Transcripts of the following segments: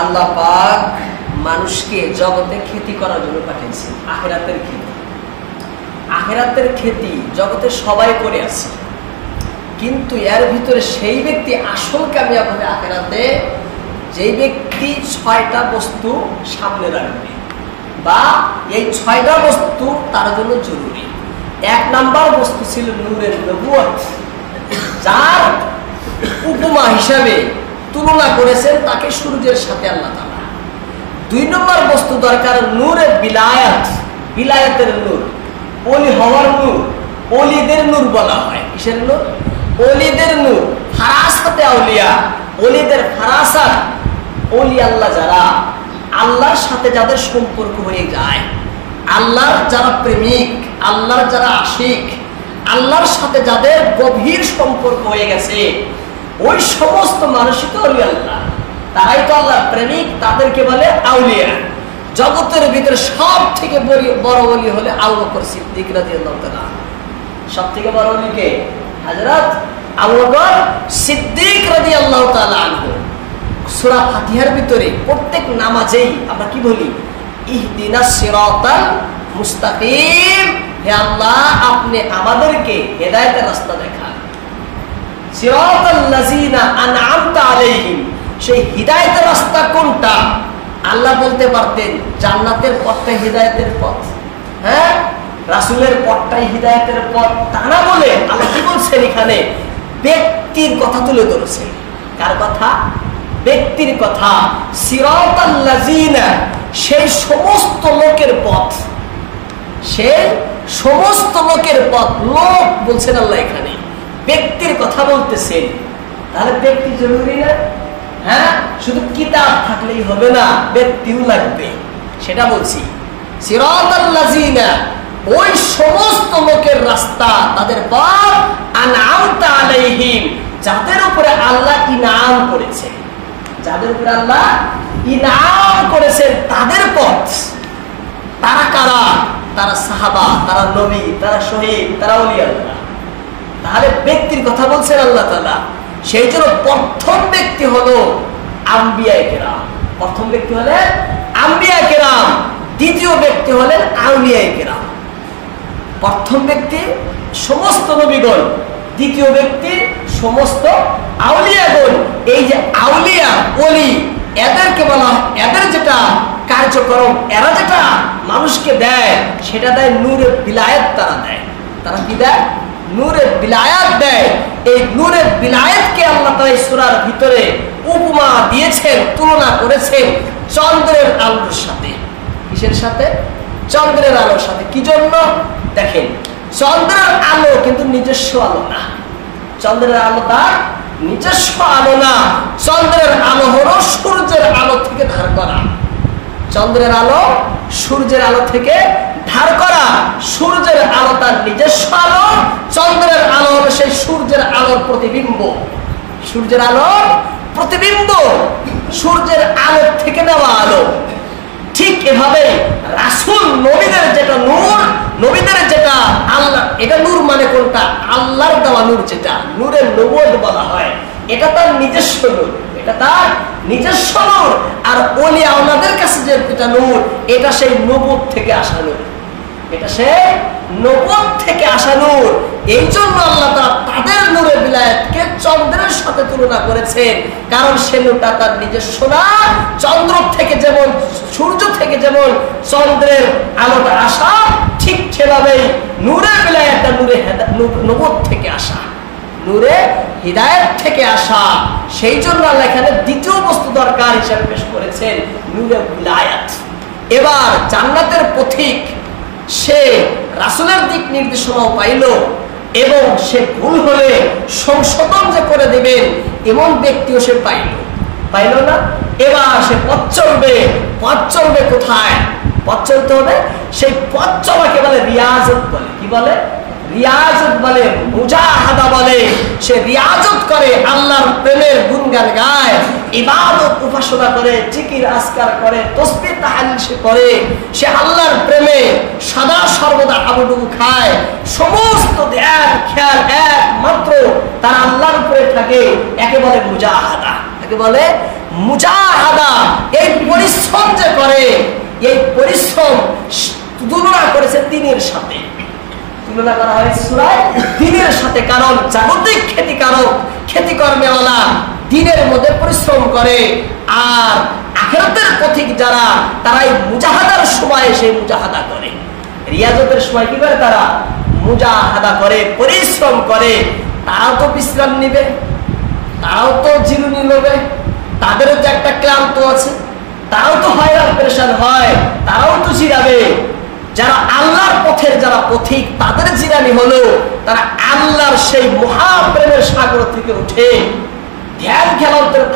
আল্লাহ পাক মানুষকে জগতে খেতি করার জন্য পাঠিয়েছেন। আখিরাতের খেতি, আখিরাতের খেতি জগতে সবাই করে আছে, কিন্তু এর ভিতরে সেই ব্যক্তি আসল কামিয়াব হবে আখিরাতে যেই ব্যক্তি 6টা বস্তু সামনে রাখবে, বা এই 6টা বস্তু তার জন্য জরুরি। 1 নাম্বার বস্তু ছিল নূরের নবুয়ত, যার উপমা হিসাবে তুলনা করেছেন তাকে সূর্যের সাথে আল্লাহ তাআলা। 2 নম্বর বস্তু দরকার নূরের বিলায়াত, বিলায়াতের নূর, ওলি হওয়ার নূর, ওলিদের নূর বলা হয়। কিসের নূর? ওলিদের নূর, ফারাসাতে আউলিয়া, ওলিদের ফারাসাত। ওলি আল্লাহ যারা, আল্লাহর সাথে যাদের সম্পর্ক হয়ে যায়, আল্লাহর যারা প্রেমিক, আল্লাহর যারা আশিক, আল্লাহর সাথে যাদের গভীর সম্পর্ক হয়ে গেছে, ওই সমস্ত মানুষই তো ওলি আল্লাহ, তারাই তো আল্লাহর প্রেমিক, তাদেরকে বলে আউলিয়া। জগতের ভিতরে সব থেকে বড় ওলি হলে আবু বকর সিদ্দিক রাদিয়াল্লাহু তাআলা। সব থেকে বড় ওলি কে? হযরত আবু বকর সিদ্দিক রাদিয়াল্লাহু তাআলা আনহু। সূরা ফাতিহার ভিতরে প্রত্যেক নামাজেই আমরা কি বলি? ইহদিনাস সিরাতাল মুস্তাকিম, হে আল্লাহ আপনি আমাদেরকে হেদায়েতের রাস্তা দেখান। সিরাতাল লাযিনা আনআমতা আলাইহিম, সেই হিদায়াতের রাস্তা কোনটা? আল্লাহ বলতে পারতেন জান্নাতের পথটাই হিদায়াতের পথ, হ্যাঁ রাসূলের পথটাই হিদায়াতের পথ, তা না বলে আল্লাহ কি বলছেন এখানে? ব্যক্তির কথা তুলে ধরেছেন। কার কথা? ব্যক্তির কথা। সিরাতাল লাযিনা, সেই সমস্ত লোকের পথ, সেই সমস্ত লোকের পথ। লোক বলছেন আল্লাহ এখানে, ব্যক্তির কথা বলতেছেন। তাহলে ব্যক্তি জরুরি না? হ্যাঁ, শুধু কিতাব থাকলেই হবে না, ব্যক্তিও লাগবে, সেটা বলছি। সিরাতাল লাযিনা, ওই সমস্ত লোকের রাস্তা, তাদের পথ, আনআমতা আলাইহিম, যাদের উপরে আল্লাহ ইনাম করেছে, যাদের উপরে আল্লাহ ইনাম করেছেন তাদের পথ। তারা কারা? তারা সাহাবা, তারা নবী, তারা শহীদ, তারা ওলি আল্লাহ। তাহলে ব্যক্তির কথা বলছেন আল্লাহ তাআলা। সেই জন্য প্রথম ব্যক্তি হলো আম্বিয়ায়ে কেরাম। প্রথম ব্যক্তি হলেন আম্বিয়ায়ে কেরাম, দ্বিতীয় ব্যক্তি হলেন আউলিয়ায়ে কেরাম। প্রথম ব্যক্তি সমস্ত নবীগণ, দ্বিতীয় ব্যক্তি সমস্ত আউলিয়াগণ। এই যে আউলিয়া ওলি, এদেরকে বলা, এদের যেটা কার্যক্রম, এরা যেটা মানুষকে দেয় সেটা দেয় নূরে বিলায়াত। তারা দেয়, তারা কি দেয়? নূরে বিলায়াত দেয়। এই নূরে বিলায়াতকে আল্লাহ তাআলা এই সূরার ভিতরে উপমা দিয়েছেন, তুলনা করেছেন চন্দ্রের আলোর সাথে। কিসের সাথে? চন্দ্রের আলোর সাথে। কি জন্য? দেখেন, চন্দ্রের আলো কিন্তু নিজস্ব আলো না। চন্দ্রের আলো তার নিজস্ব আলো না। চন্দ্রের আলো হলো সূর্যের আলো থেকে ধার করা। চন্দ্রের আলো সূর্যের আলো থেকে ধার করা। সূর্যের আলো তার নিজস্ব আলো, চন্দ্রের আলো হলো সেই সূর্যের আলোর প্রতিবিম্ব। সূর্যের আলোর প্রতিবিম্ব, সূর্যের আলো থেকে নেওয়া আলো। ঠিক এভাবে রাসূল নবীদের যেটা নূর, নবীদের যেটা আল্লাহ, এটা নূর মানে কোনটা? আল্লাহর দেওয়া নূর, যেটা নূরের নবুয়ত বলা হয়, এটা তার নিজস্ব নূর, এটা তার নিজস্ব নূর। আর ওলিয়া ওনাদের কাছে যে এটা নূর, এটা সেই নবুয়ত থেকে আসা নূর, এটা সেই নবুয়ত থেকে আসা নূর। এই জন্য আল্লাহ তাআলা তাদের নূরে বিলায়াতকে চন্দ্রের সাথে তুলনা করেছেন, কারণ সে নূরটা তার নিজস্ব না। চন্দ্র থেকে যেমন, সূর্য থেকে যেমন চন্দ্রের আলোটা আসা, ঠিক সেভাবেই নূরে বিলায়াতটা নূরে নবুয়ত থেকে আসা, নূরে হিদায়াত থেকে আসা। সেই জন্য আল্লাহ এখানে দ্বিতীয় বস্তু দরকার হিসেবে পেশ করেছেন নূরে বিলায়াত। এবার জান্নাতের পথিক, সে রাসূলের দিক নির্দেশনাও পাইল, এবং সে ভুল হলে সংশোধন যে করে দিবেন এমন ব্যক্তিও সে পাইল না। এবার সে পথ চলবে। পথ চলবে কোথায়? পথ চলতে হবে, সেই পথ চলাকে বলে রিয়াজত বলে। কি বলে? রিয়াজত বলে, মুজাহাদা বলে। সে রিয়াজত করে, আল্লাহর প্রেমের গুণগান গায়, ইবাদত উপাসনা করে, জিকির আজকার করে, তাসবিহ তাহলিল সে করে। সে আল্লাহর প্রেমে সদা সর্বদা আবুডুবু খায়। সমস্ত ধ্যান খেয়াল একমাত্র তার আল্লাহর উপরে থাকে। একে বলে মুজাহাদা, একে বলে মুজাহাদা। তুলনা করেছে দিনের সাথে, তুলনা করা হয়েছে সূরায় দিনের সাথে। কারণ জাগতিক খ্যাতিকর্মেওয়ালা দিনের মধ্যে পরিশ্রম করে, আর আখিরাতের পথিক যারা তারাই মুজাহাদার সময় সেই মুজাহাদা করে, রিয়াজতের সময় কি করে তারা মুজাহাদা করে, পরিশ্রম করে। তারাও তো বিশ্রাম নিবে, তারাও তো জিরুনি নেবে, তাদেরও তো একটা ক্লান্ত আছে, তারাও তো হয়রান পেরেশান হয়, তারাও তো জিরাবে। যারা আল্লাহর পথের যারা পথিক তাদের জিরানি হলো তারা আল্লাহর সেই মহাপ্রেমের সাগর থেকে উঠে ধ্যান খেলান্তরে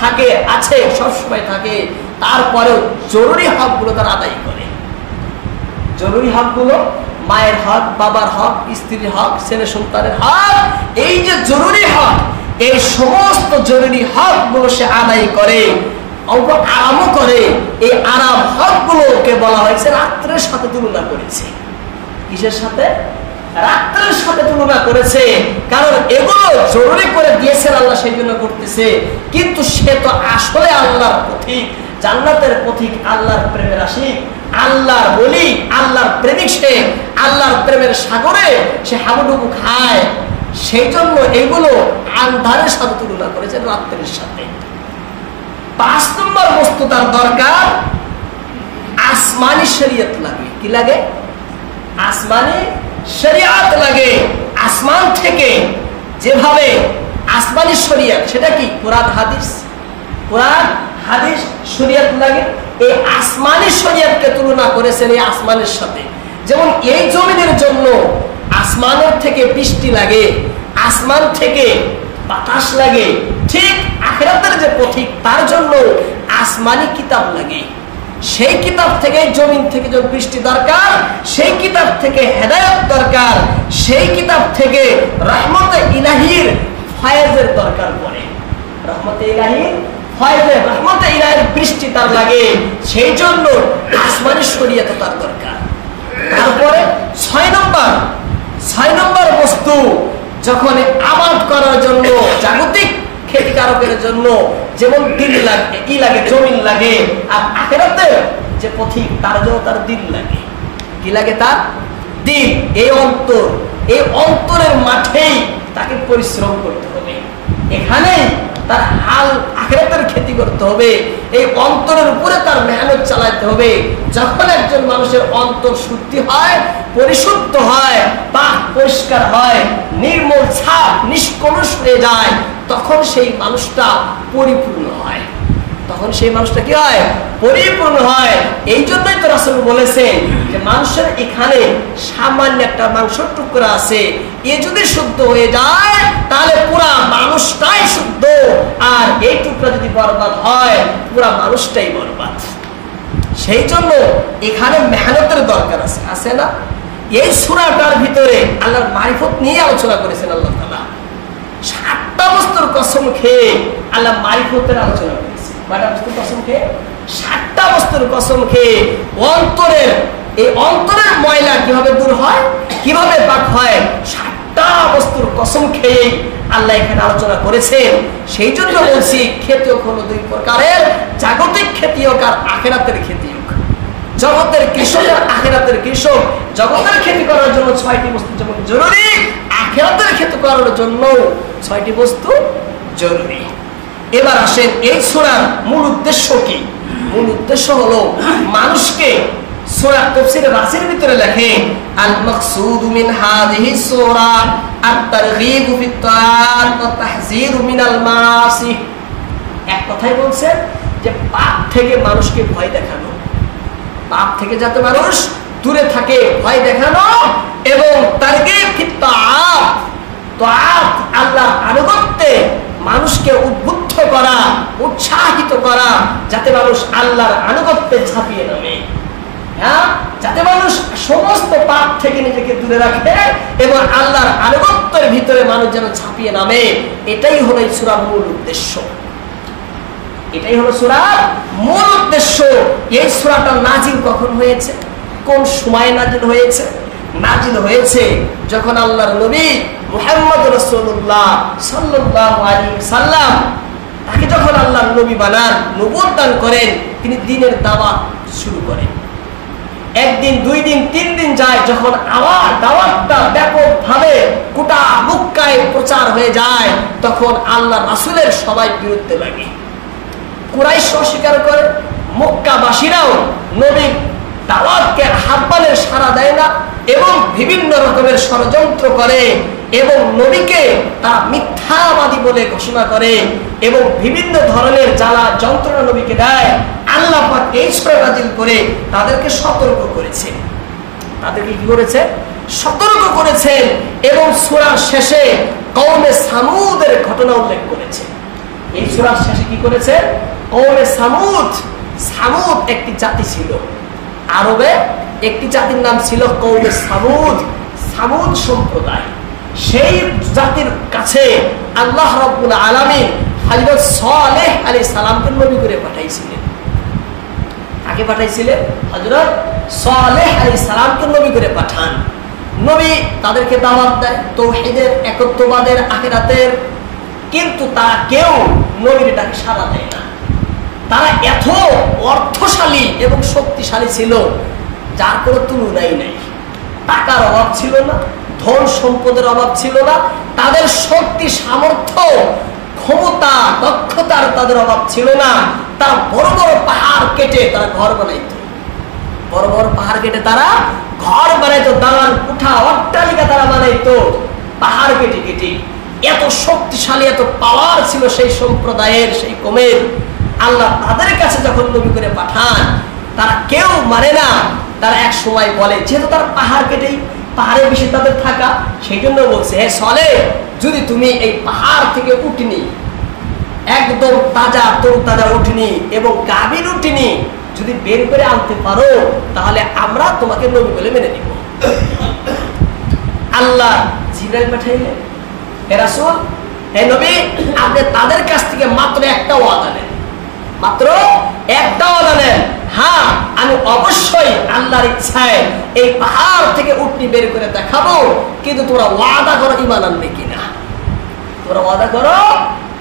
থাকে, আছে, সবসময় থাকে, তারপরেও জরুরি হকগুলো তারা আদায় করে। জরুরি হকগুলো মায়ের হক, বাবার হক, স্ত্রীর হক, ছেলে সন্তানের হক, এই যে জরুরি হক, এই সমস্ত জরুরি হকগুলো সে আদায় করে, আরামও করে। এই আরাম হকগুলোকে বলা হয়েছে রাত্রের সাথে তুলনা করেছে। কিসের সাথে? রাত্রের সাথে তুলনা করেছে। কারণ এগুলো জরুরি করে দিয়েছেন আল্লাহ, সেই জন্য করতেছে। কিন্তু সে তো আসলে আল্লাহর পথিক, জান্নাতের পথিক, আল্লাহর প্রেমের আশিক, আল্লাহর বলি, আল্লাহর প্রেমিক। সে আল্লাহর প্রেমের সাগরে সে হাবুডুবু খায়। সেই জন্য এগুলো আন্ধারের সাথে তুলনা করেছে রাত্রের সাথে। 5 নম্বর বস্তু তার দরকার আসমানি শরীয়ত লাগে। কি লাগে? আসমানি শরীয়ত লাগে। আসমান থেকে যেভাবে আসমানি শরীয়ত, সেটা কি? কোরআন হাদিস, কোরআন হাদিস শরীয়ত লাগে। এই আসমানি শরীয়তকে তুলনা করেছেন এই আসমানের সাথে। যেমন এই জমিনের জন্য আসমানের থেকে বৃষ্টি লাগে, আসমান থেকে বাতাস লাগে, ঠিক আখিরাতের যে পথিক তার জন্য আসমানি কিতাব লাগে। সেই কিতাব থেকে, জমিন থেকে যে বৃষ্টি দরকার, সেই কিতাব থেকে হেদায়েত দরকার, সেই কিতাব থেকে রহমতে ইলাহির ফয়েজের দরকার পড়ে। রহমতে ইলাহির ফয়েজে, রহমতে ইলাহির বৃষ্টি তার লাগে। সেই জন্য আসমানি শরীয়ত তার দরকার। তারপরে 6 নম্বর বস্তু, যখন আবাদ করার জন্য, জাগতিক খ্যাতিকারকের জন্য যেমন দিন লাগে, কি লাগে? জমিন লাগে। আর আখিরাতের যে পথিক তার জন্য তার দিন লাগে। কি লাগে? তার দিন। এই অন্তর, এই অন্তরের মাঠেই তাকে পরিশ্রম করতে হবে। এখানেই তার হাল আখিরাতের খ্যাতি করতে হবে। এই অন্তরের উপরে তার মেহনত চালাতে হবে। যখন একজন মানুষের অন্তর শুদ্ধি হয়, পরিশুদ্ধ হয়, পাক পরিষ্কার হয়, নির্মল ছাপ নিষ্কলুষ হয়ে যায়, তখন সেই মানুষটা পরিপূর্ণ হয়। তখন সেই মানুষটা কি হয়? পরিপূর্ণ হয়। এই জন্যই তো রাসূল বলেছেন যে মানুষের এখানে সামান্য একটা মাংসের টুকরা আছে, এ যদি শুদ্ধ হয়ে যায় তাহলে পুরা মানুষটাই শুদ্ধ, আর এই টুকরা যদি বরবাদ হয় পুরা মানুষটাই বরবাদ। সেই জন্য এখানে মেহনতের দরকার আছে, আছে না? এই সূরাটার ভিতরে আল্লাহর মারিফত নিয়ে আলোচনা করেছেন আল্লাহ তাআলা। 7টা বস্তুর কসম খেয়ে আল্লাহ মারিফতের আলোচনা করেছেন। কয়টা বস্তুর কসম খেয়ে? 7টা বস্তুর কসম খেয়ে অন্তরের, এই অন্তরের ময়লা কিভাবে দূর হয়, কিভাবে পাক হয়, 7টা বস্তুর কসম খেয়ে আল্লাহ এখানে আলোচনা করেছেন। সেই জন্য বলছি খ্যাতিয়ক হলো 2 প্রকারের, জাগতিক খ্যাতিয়ক আর আখিরাতের খ্যাতিয়ক। জগতের কৃষক আর আখিরাতের কৃষক। জগতের খ্যাতি করার জন্য 6টি বস্তু যেমন জরুরি, আখিরাতের খ্যাতি করার জন্য 6টি বস্তু জরুরি। এবার আসেন এই সূরার মূল উদ্দেশ্য কি? মূল উদ্দেশ্য হলো মানুষকে, সূরা তাফসীরে রাসির ভিতরে লেখে আল মাকসুদ মিন হাযিহি সূরা আত-তারগীব ফিত তাআত ওয়া তাহযীর মিনাল মাসি। এক কথাই বলছেন যে পাপ থেকে মানুষকে ভয় দেখানো, পাপ থেকে যাতে মানুষ দূরে থাকে, ভয় দেখানো, এবং তারগীব ফিত তাআত, তাআত আল্লাহর আনুগত্যে মানুষকে উদ্বুদ্ধ করা, উৎসাহিত করা, যাতে মানুষ আল্লাহর আনুগত্যে ঝাঁপিয়ে নামে। হ্যাঁ, যাতে মানুষ সমস্ত পাপ থেকে নিজেকে দূরে রাখে এবং আল্লাহর আনুগত্যের ভিতরে মানুষ যেন ঝাঁপিয়ে নামে। এটাই হলো এই সূরার মূল উদ্দেশ্য। এটাই হলো সূরার মূল উদ্দেশ্য। এই সূরাটা নাজিল কখন হয়েছে? কোন সময়ে নাজিল হয়েছে? নাজিল হয়েছে যখন আল্লাহর নবী মুহাম্মদ রাসূলুল্লাহ সাল্লাল্লাহু আলাইহি ওয়াসাল্লাম, তাকে যখন আল্লাহর নবী বানান, নবুয়ত দান করেন, তিনি দ্বীনের দাওয়াত শুরু করেন। একদিন, 2 দিন, 3 দিন যায়, যখন আবার দাওয়াতটা ব্যাপকভাবে গোটা মক্কায় প্রচার হয়ে যায়, তখন আল্লাহ রাসূলের সবাই বিরুদ্ধে লাগে। কুরাইশ অস্বীকার করে, মক্কাবাসীরাও নবীর দাওয়াতকে আহ্বানের সাড়া দেয় না এবং বিভিন্ন রকমের ষড়যন্ত্র করে এবং নবীকে তারা মিথ্যাবাদী বলে ঘোষণা করে এবং বিভিন্ন ধরনের জ্বালা যন্ত্রণা নবীকে দেয়। আল্লাহ পাক এই সূরা নাযিল করে তাদেরকে সতর্ক করেছেন। তাদেরকে কি করেছে? সতর্ক করেছেন এবং সূরার শেষে কওমে সামুদের ঘটনা উল্লেখ করেছে। এই সূরার শেষে কি করেছে? কওমে সামুদ একটি জাতি ছিল, আরবে একটি জাতির নাম ছিল কওমে সামুদ সম্প্রদায়। সেই জাতির কাছে আল্লাহ রাব্বুল আলামিন হযরত সালেহ আলাইহিস সালামকে নবী করে পাঠাইছিলেন। কাকে পাঠাইছিলেন? হযরত সালেহ আলাইহিস সালামকে নবী করে পাঠান। নবী তাদেরকে দাওয়াত দেয় তাওহীদের, একত্ববাদের, আখিরাতের, কিন্তু তারা কেউ নবীর ডাকে সাড়া দেয় না। তারা এত অর্থশালী এবং শক্তিশালী ছিল যার কোনো তুলনাই নাই। টাকার অভাব ছিল না, ধন সম্পদের অভাব ছিল না, তাদের শক্তি, সামর্থ্য, ক্ষমতা, দক্ষতার তাদের অভাব ছিল না। তারা বড় বড় পাহাড় কেটে তারা ঘর বানাইতো, বড় বড় পাহাড় কেটে তারা ঘর বানাইতো, দালান কোঠা, অট্টালিকা তারা বানাইতো পাহাড় কেটে কেটে। এত শক্তিশালী, এত পাওয়ার ছিল সেই সম্প্রদায়ের, সেই কওমের। আল্লাহ তাদের কাছে যখন নবী করে পাঠান, তারা কেউ মানে না। তারা এক সময় বলে, যেহেতু তারা পাহাড় কেটেই, পাহাড়ে বেশি তাদের থাকা, সেই জন্য বলছে, হে সালেহ, যদি তুমি এই পাহাড় থেকে উঠিনি, একদম তাজা তরতাজা উঠিনি এবং গাভীর উঠিনি যদি বের করে আনতে পারো, তাহলে আমরা তোমাকে নবী বলে মেনে নিব। আল্লাহ জিবরাইল পাঠাইলেন, হে রাসূল, হে নবী, আপনি তাদের কাছ থেকে মাত্র একটা ওয়াদা নেন, মাত্র একটা ওয়াদা নেন। হ্যাঁ, আমি অবশ্যই আল্লাহর ইচ্ছায় এই পাহাড় থেকে উটনি বের করে দেখাবো, কিন্তু তোমরা ওয়াদা করো ঈমান আনবে কিনা। তোমরা ওয়াদা করো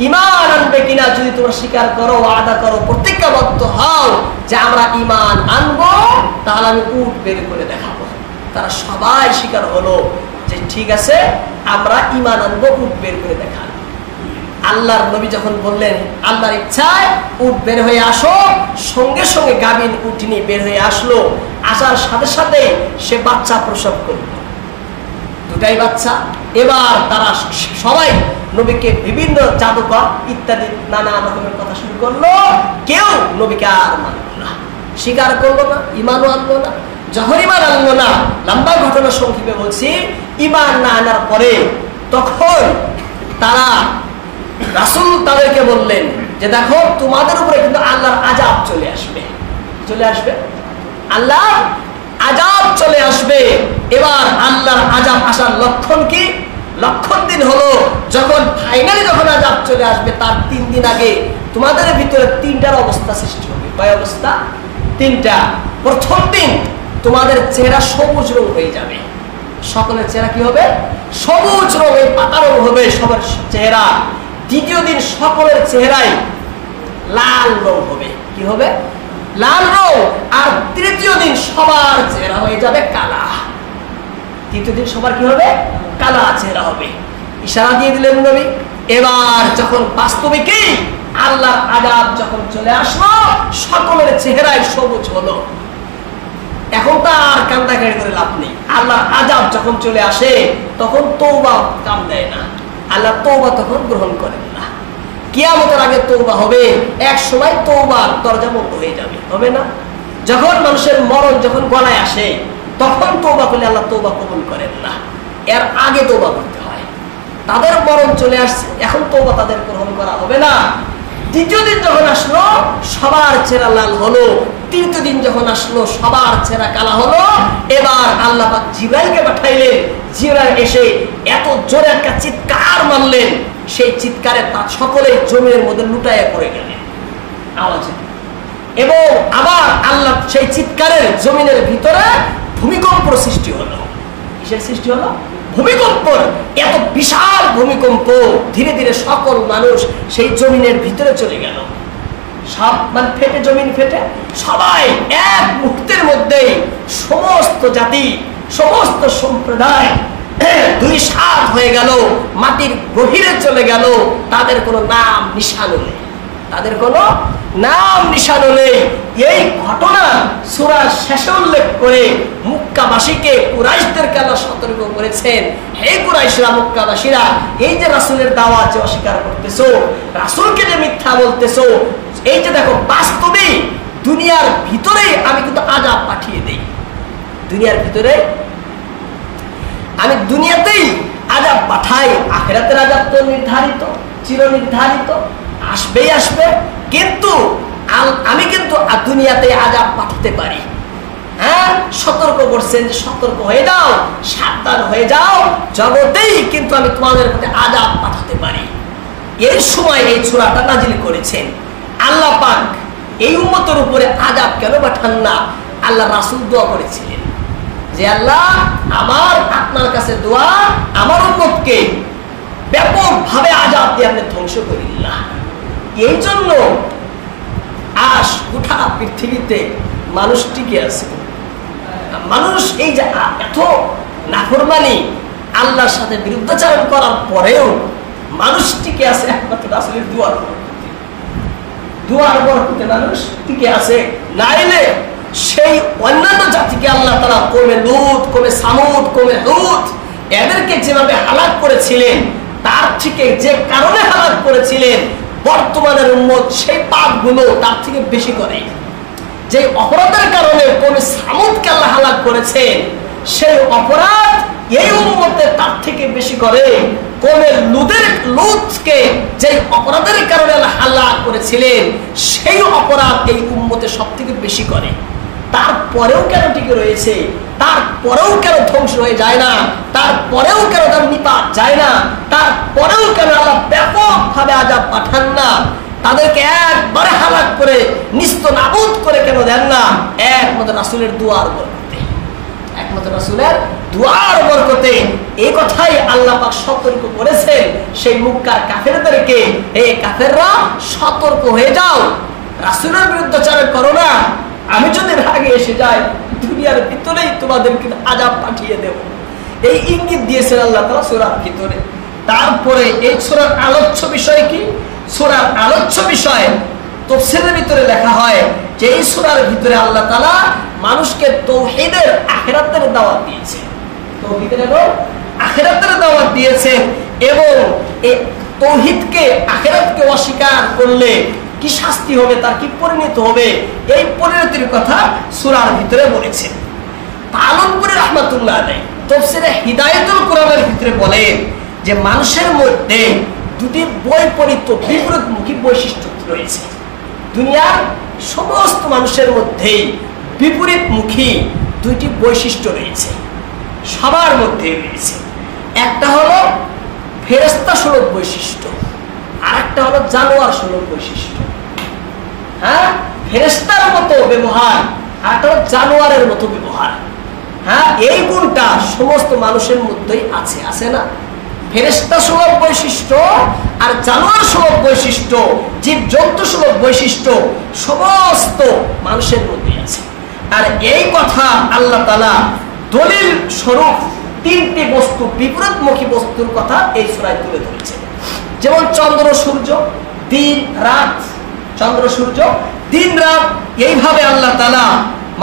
ঈমান আনবে কিনা। যদি তোমরা স্বীকার করো, ওয়াদা করো, প্রতিজ্ঞাবদ্ধ হও যে আমরা ঈমান আনবো, তাহলে আমি উট বের করে দেখাবো। তারা সবাই স্বীকার হলো যে ঠিক আছে, আমরা ঈমান আনবো, উট বের করে দেখাবো। আল্লাহর নবী যখন বললেন আল্লাহর ইচ্ছায় উট বের হয়ে আসো, সঙ্গে সঙ্গে গাভীর উটনি বের হয়ে আসলো। আসার সাথে সাথে সে বাচ্চা প্রসব করল, দুটাই বাচ্চা। এবার তারা সবাই নবীকে বিভিন্ন জাদুকর ইত্যাদি নানা রকমের কথা শুরু করলো। কেউ নবীকে আর মানল না, স্বীকার করলো না, ঈমানও আনলো না। যখন ঈমান আনলো না, লম্বা ঘটনা সংক্ষেপে বলছি, ঈমান না আনার পরে তখন তারা, রাসূল তাদেরকে বললেন যে দেখো, তোমাদের উপরে কিন্তু আল্লাহর আযাব চলে আসবে, চলে আসবে, আল্লাহর আযাব চলে আসবে। এবার আল্লাহর আযাব আসার লক্ষণ কি? লক্ষণ দিন হলো যখন ফাইনালি যখন আযাব চলে আসবে, তার 3 দিন আগে তোমাদের ভিতরে 3টার অবস্থা সৃষ্টি হবে। কয় অবস্থা? 3টা। প্রথম দিন তোমাদের চেহারা সবুজ রং হয়ে যাবে, সকলের চেহারা কি হবে? সবুজ রং, এই পাতা রং হবে সবার চেহারা। দ্বিতীয় দিন সকলের চেহারায় লাল রং হবে। কি হবে? লাল রং। আর তৃতীয় দিন সবার চেহারা হয়ে যাবে কালা। তৃতীয় দিন সবার কি হবে? কালা চেহারা হবে। ইশারা দিয়ে দিলেন নবী। এবার যখন বাস্তবিকই আল্লাহর আযাব যখন চলে আসলো, সকলের চেহারায় সবুজ হলো। এখন তো আর কান্দাকাটি করে লাভ নেই। আল্লাহর আযাব যখন চলে আসে, তখন তওবা কাম দেয় না। আল্লাহ তওবা তখন গ্রহণ করেন না। কিয়ামতের আগে তওবা হবে, এক সময় তওবার দরজা বন্ধ হয়ে যাবে, হবে না? যখন মানুষের মরণ যখন গলায় আসে, তখন তওবা করলে আল্লাহ তওবা কবুল করেন না, এর আগে তওবা করতে হয়। তাদের মরণ চলে আসছে, এখন তওবা তাদের গ্রহণ করা হবে না। দ্বিতীয় দিন যখন আসলো, সবার চেহারা লাল হলো। তৃতীয় দিন যখন আসলো, সবার চেহারা কালা হলো। এবার আল্লাহ পাক জিবরাইলকে পাঠাইলেন। জিবরাইল এসে এত জোরে একটা চিৎকার মারলেন, সেই চিৎকারে তার সকলে জমির মধ্যে লুটাইয়া পড়ে গেলেন আওয়াজে। এবং আবার আল্লাহ সেই চিৎকারের জমিনের ভিতরে ভূমিকম্প সৃষ্টি হলো। কিসের সৃষ্টি হলো? ভূমিকম্প। এত বিশাল ভূমিকম্প, ধীরে ধীরে সকল মানুষ সেই জমিনের ভিতরে চলে গেল। সব মানে ফেটে, জমিন ফেটে সবাই এক মুহূর্তের মধ্যে সমস্ত জাতি, সমস্ত সম্প্রদায় দুই সাত হয়ে গেল, মাটির গভীরে চলে গেল। তাদের কোনো নাম নিশানো নেই, তাদের কোনো নাম নিশানো নেই। এই ঘটনা সূরার শেষে উল্লেখ করে মক্কাবাসীকে, কুরাইশদেরকে আল্লাহ সতর্ক করেছেন, হে কুরাইশরা, মক্কাবাসীরা, এই যে রাসূলের দাওয়াত যে অস্বীকার করতেছো, রাসূলকে যে মিথ্যা বলতেছো, এই যে দেখো বাস্তবে দুনিয়ার ভিতরে আমি কিন্তু আযাব পাঠিয়ে দেই। দুনিয়ার ভিতরে আমি দুনিয়াতেই আযাব পাঠাই। আখিরাতের আযাব তো নির্ধারিত, চির নির্ধারিত, আসবেই আসবে। কিন্তু আমি কিন্তু দুনিয়াতে আযাব পাঠাতে পারি। হ্যাঁ, সতর্ক করছেন যে সতর্ক হয়ে যাও, সাবধান হয়ে যাও, জগতেই কিন্তু আমি তোমাদের প্রতি আযাব পাঠাতে পারি। এই সময় এই সূরাটা নাজিল করেছেন। আল্লাহ পাক এই উম্মতের উপরে আযাব কেন পাঠান না? আল্লাহ রাসূল দোয়া করেছিলেন যে আল্লাহ, আমার আপনার কাছে দোয়া, আমার উম্মতকে ব্যাপকভাবে আযাব দিয়ে আপনি ধ্বংস করিন না। এই জন্য আজ গোটা পৃথিবীতে মানুষ টিকে আছে। মানুষ এই যে এত নাফরমানি, আল্লাহর সাথে বিরুদ্ধাচরণ করার পরেও মানুষ টিকে আছে একমাত্র রাসূলের দোয়ার বরকতে। দোয়ার বরকতে মানুষ টিকে আছে। নাইলে সেই অন্যান্য জাতিকে আল্লাহ তাআলা কওমে লূত, কওমে সামুদ, কওমে হুদ, এদেরকে যেভাবে হালাক করেছিলেন, তার থেকে যে কারণে হালাক করেছিলেন, বর্তমানের উম্মত সেই পাপগুলো তার থেকে বেশি করে। যে অপরাধের কারণে কওমে সামুদকে আল্লাহ হালাক করেছেন, সেই অপরাধ এই উম্মতে তার থেকে বেশি করে। কওমে লূতকে যে অপরাধের কারণে আল্লাহ হালাক করেছিলেন, সেই অপরাধ এই উম্মতে সবথেকে বেশি করে। তারপরেও কেন টিকে রয়েছে? তারপরেও কেন ধ্বংস হয়ে যায় না? তারপরেও কেন তার নিপাত যায় না? তারপরেও কেন আল্লাহ ব্যাপকভাবে আযাব পাঠান না? তাদেরকে একবারে হালাক করে নিস্তনাবুদ করে কেন দেন না? একমাত্র রাসূলের দুআর বরকতে, একমাত্র রাসূলের দুআর বরকতে। এই কথাই আল্লাহ পাক সতর্ক করেছেন সেই মক্কার কাফেরদেরকে, এই কাফেররা সতর্ক হয়ে যাও, রাসূলের বিরুদ্ধাচরণ করো না। আমি যদি ভাগে এসে যাই, দুনিয়ার ভিতরেই তোমাদেরকে আযাব পাঠিয়ে দেব। এই ইঙ্গিত দিয়েছেন আল্লাহ তাআলা সূরার ভিতরে। তারপরে এই সূরার আলোচ্য বিষয় কি? সূরার আলোচ্য বিষয় তাফসীরের ভিতরে লেখা হয় যে এই সূরার ভিতরে আল্লাহ তাআলা মানুষকে তাওহীদের, আখিরাতের দাওয়াত দিয়েছেন। তাওহীদের এবং আখিরাতের দাওয়াত দিয়েছেন, এবং এই তাওহীদকে, আখিরাতকে অস্বীকার করলে কি শাস্তি হবে, তার কি পরিণতি হবে, এই পরিণতির কথা সূরার ভিতরে বলেছেন। তালুনপুরি রাহমাতুল্লাহ আলাইহি তাফসীরে হিদায়াতুল কোরআনের ভিতরে বলেন যে মানুষের মধ্যে দুটি বৈপরীত্য, বিপরীতমুখী বৈশিষ্ট্য রয়েছে। দুনিয়ার সমস্ত মানুষের মধ্যেই বিপরীতমুখী দুইটি বৈশিষ্ট্য রয়েছে, সবার মধ্যে রয়েছে। একটা হলো ফেরেশতা সুলভ বৈশিষ্ট্য, আর একটা হলো জানোয়ার সুলভ বৈশিষ্ট্য। হ্যাঁ, ফেরেশতার মতো ব্যবহার, আর একটা হলো জানোয়ারের মতো ব্যবহার। হ্যাঁ, এই গুণটা সমস্ত মানুষের মধ্যেই আছে, আছে না? ফেরেশতা সুলভ বৈশিষ্ট্য আর জানোয়ার সুলভ বৈশিষ্ট্য, জীবজন্তু সুলভ বৈশিষ্ট্য সমস্ত মানুষের মধ্যে আছে। আর এই কথা আল্লাহ তাআলা দলিল স্বরূপ তিনটি বস্তু, বিপরীতমুখী বস্তুর কথা এই সূরায় তুলে ধরেছেন। যেমন চন্দ্র সূর্য, দিন রাত, চন্দ্র সূর্য, দিন রাত, এইভাবে আল্লাহ তাআলা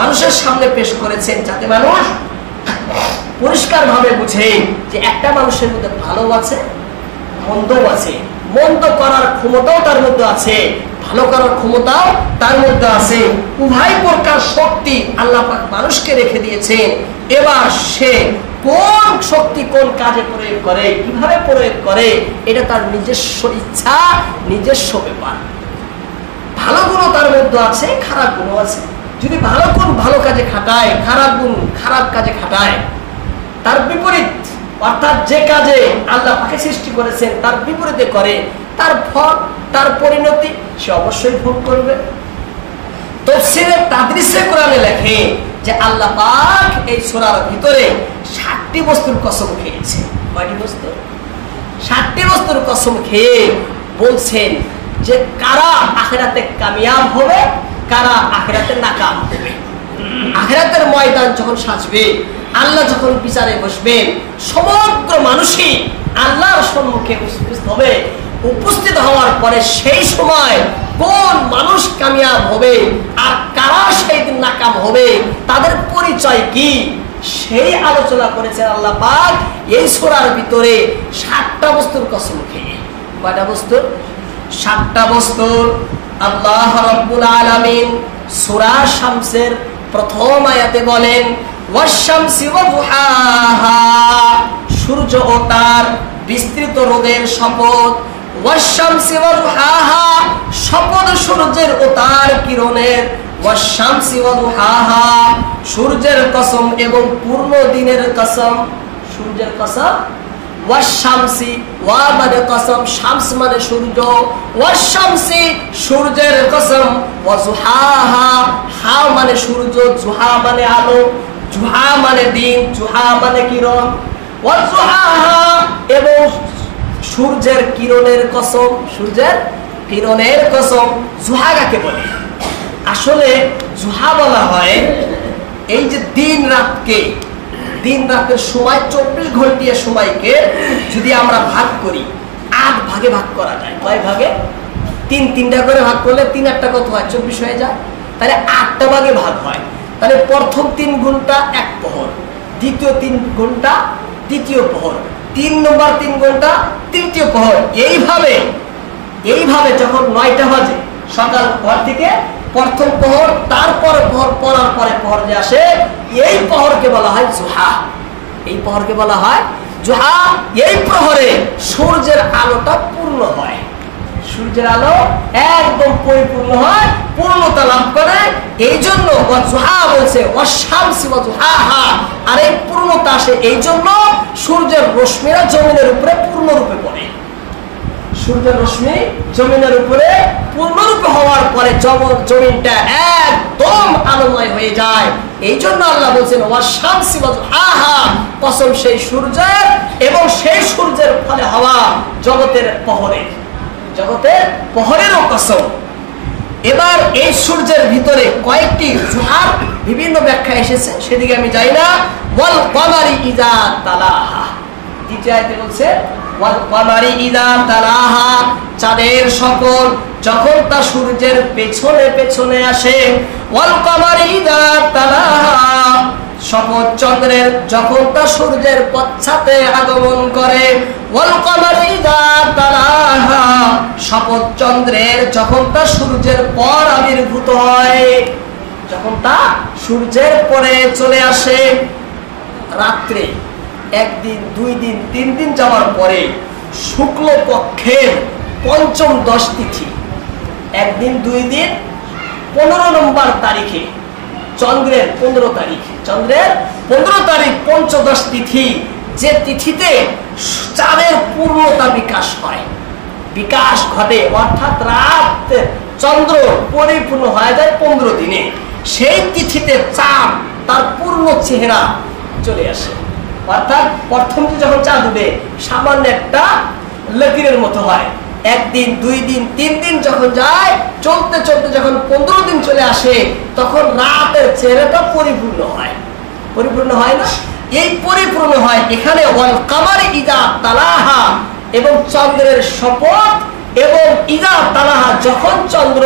মানুষের সামনে পেশ করেছেন, যাতে মানুষ পরিষ্কার ভাবে বুঝে যে একটা মানুষের মধ্যে ভালো আছে, মন্দও আছে, মন্দ করার ক্ষমতাও তার মধ্যে আছে, ভালো করার ক্ষমতাও তার মধ্যে আছে। উভয় প্রকার শক্তি আল্লাহ পাক মানুষকে রেখে দিয়েছেন। এবার সে কোন শক্তি কোন কাজে প্রয়োগ করে, কিভাবে প্রয়োগ করে, এটা তার নিজস্ব ইচ্ছা, নিজস্ব ব্যাপার। ভালো গুণও তার মধ্যে আছে, খারাপ গুণও আছে। যদি ভালো গুণ ভালো কাজে খাটায়, খারাপ গুণ খারাপ কাজে খাটায়, তার বিপরীত, অর্থাৎ যে কাজে আল্লাহ পাকে সৃষ্টি করেছেন তার বিপরীতে করে, তার ফল, তার পরিণতি সে অবশ্যই ভোগ করবে। তাফসীরে তাদরিসে কোরআনে লেখে যে আল্লাহ পাক এই সূরার ভিতরে 7টি বস্তুর কসম খেয়েছে। কয়টি বস্তু? 7টি বস্তুর কসম খেয়ে বলছেন যে কারা আখিরাতে কামিয়াব হবে, কারা আখিরাতে নাকাম হবে। আখিরাতের ময়দান যখন সাজবে, আল্লাহ যখন বিচারে বসবেন, সমগ্র মানুষই আল্লাহর সম্মুখে উপস্থিত হবে। উপস্থিত হওয়ার পরে সেই সময় কোন মানুষ কামিয়াব হবে আর কারা সেই দিন নাকাম হবে, তাদের পরিচয় কি, সেই আলোচনা করেছেন আল্লাহ পাক এই সূরার ভিতরে 7টা বস্তুর কসম খেয়ে। কয়টা বস্তু? 7টা বস্তু। আল্লাহ রাব্বুল আলামিন সূরা শামসের প্রথম আয়াতে বলেন, ওয়াশ-শামসি ওয়া দুহাহা, সূর্য ও তার বিস্তৃত রোদের শপথ। ওয়াশ-শামসি ওয়া দুহাহা, শপথ সূর্যের ও তার কিরণের। ওয়াশ-শামসি ওয়া দুহাহা, সূর্যের কসম এবং পূর্ণ দিনের কসম। সূর্যের কসম। ওয়াশ-শামসি, ওয়া মানে কসম, শামস মানে সূর্য। ওয়াশ-শামসি, সূর্যের কসম। ওয়া দুহাহা, হা মানে সূর্য, জুহা মানে আলো, জুহা মানে দিন, জুহা মানে কিরণ। ওয়া দুহাহা, এবং সূর্যের কিরণের কসম, সূর্যের কিরণের কসম। জুহা কাকে বলে? আসলে জুহা বলা হয় এই যে দিন রাতকে, দিন রাতের সময় 24 ঘন্টিয়া সময়কে যদি আমরা ভাগ করি, 8 ভাগে ভাগ করা যায়। কয় ভাগে? 3টা করে ভাগ করলে 3 8টা কত হয়? 24 হয়ে যায়। তাহলে 8টা ভাগে ভাগ হয়। তাহলে প্রথম 3 ঘন্টা 1 প্রহর, দ্বিতীয় 3 ঘন্টা দ্বিতীয় প্রহর, 3 নম্বর 3 ঘন্টা তৃতীয় প্রহর। এইভাবে যখন 9টা বাজে সকাল পর থেকে প্রথম প্রহর, তারপরে প্রহর, পড়ার পরে প্রহর যে আসে, এই প্রহরকে বলা হয় জুহা। এই প্রহরকে বলা হয় জুহা। এই প্রহরে সূর্যের আলোটা পূর্ণ হয়, সূর্যের আলো একদম পরিপূর্ণ হয়, পূর্ণতা লাভ করে। এই জন্য জুহা বলছে, ওয়াশ-শামসি ওয়া দুহাহা। আর এই পূর্ণতা আসে এই জন্য সূর্যের রশ্মিরা জমিনের উপরে পূর্ণরূপে পড়ে। সূর্যের রশ্মি জমিনের উপরে পূর্ণরূপে হওয়ার পরে জমিনটা একদম আলোময় হয়ে যায়। এই জন্য আল্লাহ বলছেন, ওয়াশ-শামসি ওয়া দুহাহা, কসম সেই সূর্যের এবং সেই সূর্যের ফলে হওয়া জগতের প্রহরের, জগতের প্রহরেরও কসম। এবার এই সূর্যের ভিতরে কয়েকটি জুহার বিভিন্ন ব্যাখ্যা এসেছে, সেদিকে আমি যাই না। ওয়াল কমারি ইযা তালাহা, দ্বিতীয় আয়াতে বলছে ওয়াল কমারি ইযা তালাহা, চাঁদের শপথ যখন তা সূর্যের পেছনে পেছনে আসে। ওয়াল কমারি ইযা তালাহা, শপথ চন্দ্রের যখন তা সূর্যের পশ্চাতে আগমন করে। ওয়াল কমারি ইযা তালাহা, শপথ চন্দ্রের যখন তা সূর্যের পর আবির্ভূত হয়, যখন তা সূর্যের পরে চলে আসে। রাত্রে 1 দিন 2 দিন 3 দিন যাওয়ার পরে শুক্ল পক্ষের পঞ্চম 10 তিথি, 1 দিন 2 দিন 15 নম্বর তারিখে, চন্দ্রের 15 তারিখ, চন্দ্রের 15 তারিখ পঞ্চদশ তিথি, যে তিথিতে চাঁদের পূর্ণতা বিকাশ হয়, বিকাশ ঘটে, অর্থাৎ রাত চন্দ্র পরিপূর্ণ হয়ে যায় 15 দিনে। সেই তিথিতে চাঁদ তার পূর্ণ চেহারা চলে আসে। অর্থাৎ প্রথম যখন চাঁদ উঠে সামান্য একটা লকিরের মতো হয়। 1 দিন 2 দিন 3 দিন যখন যায়, চলতে চলতে যখন 15 দিন চলে আসে, তখন রাতের চেহারাটা পরিপূর্ণ হয়। পরিপূর্ণ হয় না? এই পরিপূর্ণ হয় এখানে ওয়াল কামারি ইযা তালাহা, এবং চন্দ্রের শপথ, এবং ইযা তালাহা যখন চন্দ্র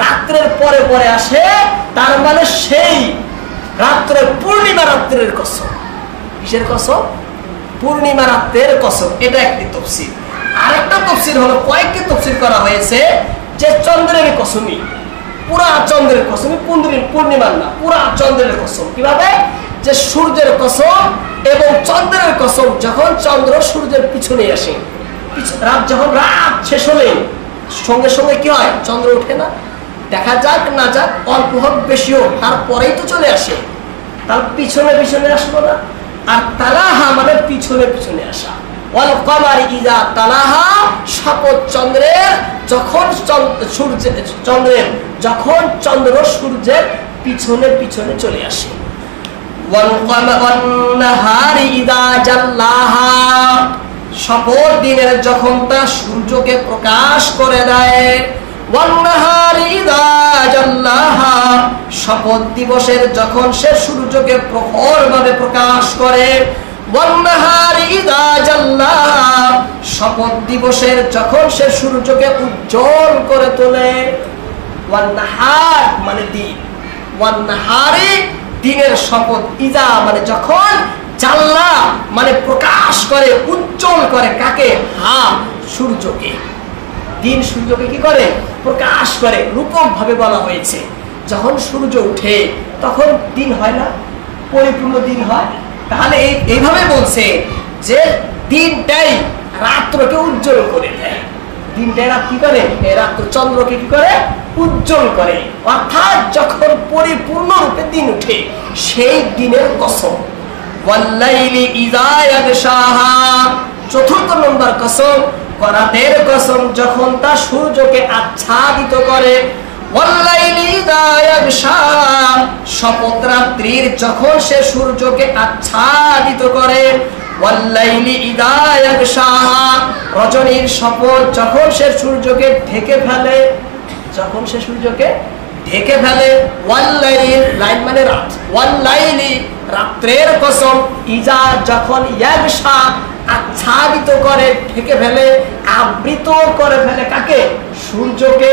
রাত্রের পরে পরে আসে, তার মানে সেই রাত্রের পূর্ণিমা রাত্রের কসম। কিসের কসম? পূর্ণিমা রাত্রের কসম। এটা একটি তাফসীর। আরেকটা তাফসীর হলো, কয়েকটি তাফসীর করা হয়েছে যে চন্দ্রের কসমই, পুরা চন্দ্রের কসমই, পূর্ণিমার না, পুরা চন্দ্রের কসম। কিভাবে? যে সূর্যের কসম এবং চন্দ্রের কসম, যখন চন্দ্র সূর্যের পিছনে আসে, রাত যখন রাত শেষ হলে সঙ্গে সঙ্গে কি হয়? চন্দ্র ওঠে না। দেখা যাক না যাক, অল্প হোক বেশি হোক, তারপরেই তো চলে আসে, তার পিছনে পিছনে আসলো না। আর তালাহা মানে পিছনে পিছনে আসা। ওয়াল কমারি ইযা তালাহা, শপথ চন্দ্রের যখন চন্দ্রের যখন চন্দ্র সূর্যের পিছনে পিছনে চলে আসে। ওয়াল নাহারি ইযা জাল্লাহা, শপথ দিনের যখন তা সূর্যকে প্রকাশ করে দেয়, ওয়ান্নাহারি ইযা জাল্লাহা, শপথ দিবসের যখন সে সূর্যকে প্রখরভাবে প্রকাশ করে, ওয়ান্নাহারি ইযা জাল্লাহা, শপথ দিবসের যখন সে সূর্যকে উজ্জ্বল করে তোলে। ওয়ান্নাহার মানে দিন, ওয়ান্নাহারি দিনের শপথ, ইজা মানে যখন, জাল্লা মানে প্রকাশ করে, উজ্জ্বল করে, কাকে? হা, সূর্যকে। দিন সূর্যকে কি করে? প্রকাশ করে। রূপক ভাবে বলা হয়েছে, যখন সূর্য উঠে তখন দিন হয় না, পরিপূর্ণ দিন হয়। তাহলে এইভাবে বলছে যে দিনটাই রাত্রকে উজ্জ্বল করে দেয়। দিনটাই রাত কি করে? রাত্র চন্দ্রকে কি করে? উজ্জ্বল করে। অর্থাৎ যখন পরিপূর্ণ রূপে দিন উঠে সেই দিনের কসম। ওয়াল্লাইলি ইযা ইয়াগশাহা, চতুর্থ নম্বর কসম, রাতের কসম যখন তা সূর্যকে আচ্ছাদিত করে। ওয়াল্লাইলি ইযা ইয়াগশাহা, শপথ রাত্রির যখন সে সূর্যকে আচ্ছাদিত করে। ওয়াল্লাইলি ইযা ইয়াগশাহা, রজনীর শপথ যখন সে সূর্যকে ঢেকে ফেলে, যখন সে সূর্যকে ঢেকে ফেলে। ওয়াল্লাইল, লাইল মানে রাত, ওয়াল্লাইলি রাত্রের কসম, ইজা যখন ইয়াগশা আচ্ছাদিত করে, ঢেকে ফেলে, আবৃত করে ফেলে, কাকে? সূর্যকে।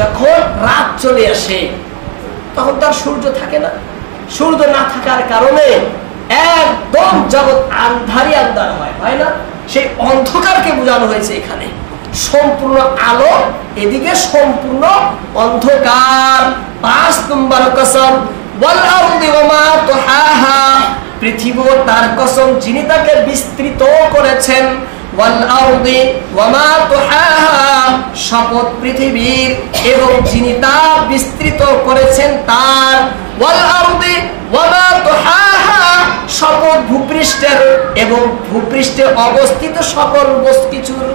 যখন রাত চলে আসে তখন তার সূর্য থাকে না। সূর্য না থাকার কারণে একদম জগৎ আন্ধারি আন্ধার হয় না? সেই অন্ধকারকে বোঝানো হয়েছে এখানে। সম্পূর্ণ আলো, এদিকে সম্পূর্ণ অন্ধকার। 5 নম্বর কসম, ওয়াল আরদি ওয়া মা তুহাহা, পৃথিবী তার কসম যিনি তাকে বিস্তৃত করেছেন। ওয়াল আরদি ওয়া মা তুহাহা, শপথ পৃথিবীর এবং যিনি তা বিস্তৃত করেছেন তার। ওয়াল আরদি ওয়া মা তুহাহা, শপথ ভূপৃষ্ঠের এবং ভূপৃষ্ঠে অবস্থিত সকল কিছুর।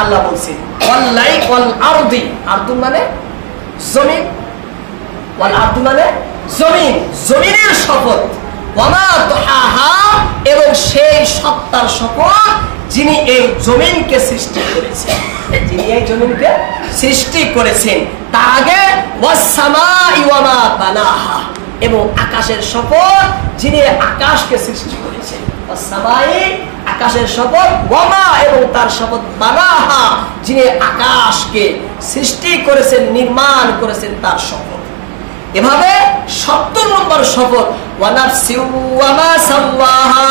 আল্লাহ বলছেন ওয়াল্লাই ওয়াল আরদি, আরদু মানে জমিন, ওয়াল আরদু মানে জমিন, জমিনের শপথ। ওয়া মা তুহাহা, এবং সেই সত্তার শপথ যিনি এই জমিনকে সৃষ্টি করেছেন, যিনি এই জমিনকে সৃষ্টি করেছেন। তার আগে ওয়াস সামাই ওয়া মা বানাহা, এবং আকাশের শপথ যিনি আকাশকে সৃষ্টি করেছেন। ওয়াস সামাই, আকাশের শপথ, ওয়ামা এবং তার শপথ, বানাহা যিনি আকাশকে সৃষ্টি করেছেন, নির্মাণ করেছেন, তার শপথ। এভাবে 70 নম্বর শপথ, ওয়া নাফসি ওয়া মা সাওয়াহা,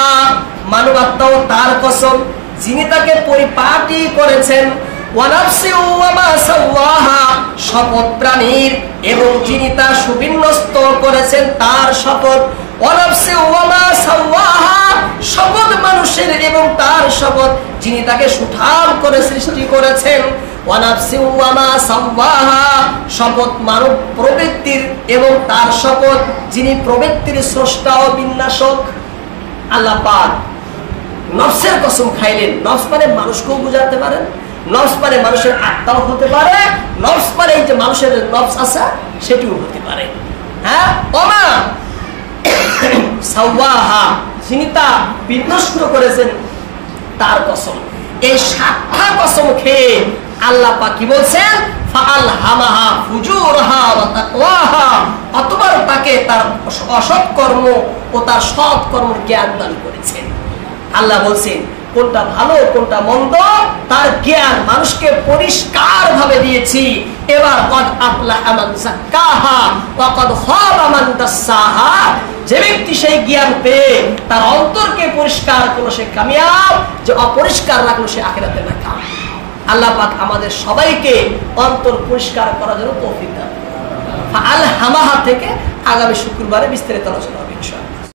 মানবাত্মাও তার কসম যিনি তাকে পরিপাটি করেছেন। ওয়া নাফসি ওয়া মা সাওয়াহা, শপথ প্রাণীর এবং যিনি তা সুবিন্যস্ত করেছেন তার শপথ। ওয়া নাফসি ওয়া মা সাওয়াহা, শপথ মানুষের এবং তার শপথ যিনি তাকে সুঠাম করে সৃষ্টি করেছেন। ওয়া নাফসি ওয়া মা সাওয়াহা, শপথ মানব প্রবৃত্তির এবং তার শপথ যিনি প্রবৃত্তির স্রষ্টা ও বিন্যাসক। আল্লাহ পাক নফসের কসম খাইলেন। নফস মানে মানুষকেও বুঝাতে পারেন, নফস মানে মানুষের আত্মাও হতে পারে, নফস মানে এই যে মানুষের নফস আছে সেটিও হতে পারে। হ্যাঁ, ওমা সাওয়াহা, যিনি তা বিনষ্ট করেছেন তার কসম। এই 7টা কসম খেয়ে আল্লাহ পাক কি বলছেন? ফাআলহামাহা ফুজুরহা ওয়া তাকওয়াহা, অতঃপর তাকে তার অসৎ কর্ম ও তার সৎ কর্মের জ্ঞান দান করেছেন। আল্লাহ বলছেন কোনটা ভালো কোনটা মন্দ তার জ্ঞান মানুষকে পরিষ্কার ভাবে দিয়েছি। এবার কদ আফলাহা মান যাক্কাহা ওয়া কদ খাবা মান দাসসাহা, যে ব্যক্তি সেই জ্ঞান পেয়ে তার অন্তরকে পরিষ্কার করলো সে কামিয়াব, যে অপরিষ্কার রাখলো সে আখিরাতে নাকাম। আল্লাহ পাক আমাদের সবাইকে অন্তর পরিষ্কার করার জন্য তৌফিক দান। ফাআলহামাহা থেকে আগামী শুক্রবারে বিস্তারিত আলোচনা হবে ইনশাআল্লাহ।